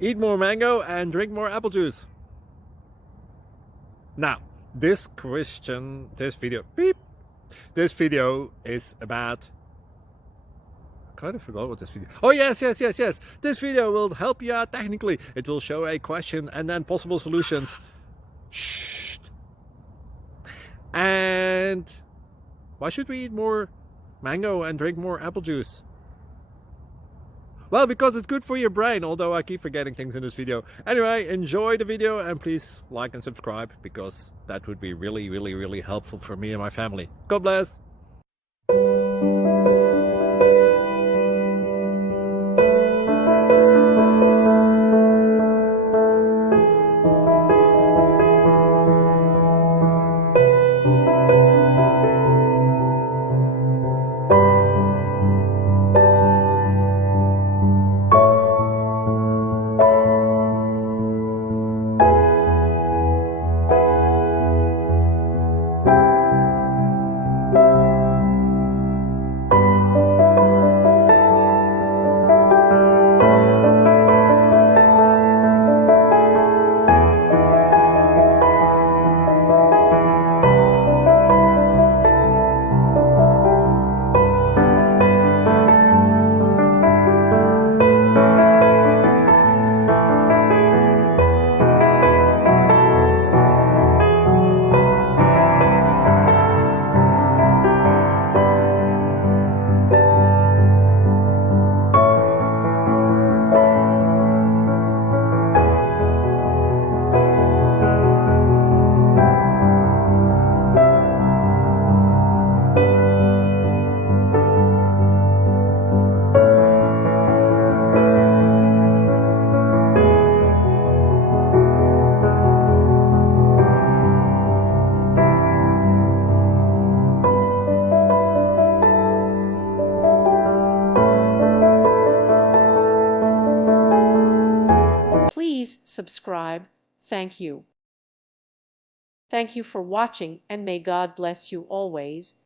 Eat more mango and drink more apple juice. Now, this video is about, I kind of forgot what this video. Oh, yes. This video will help you out technically. It will show a question and then possible solutions. Shh. And why should we eat more mango and drink more apple juice? Well, because it's good for your brain, although I keep forgetting things in this video. Anyway, enjoy the video and please like and subscribe, because that would be really helpful for me and my family. God bless! Please subscribe. Thank you. Thank you for watching, and may God bless you always.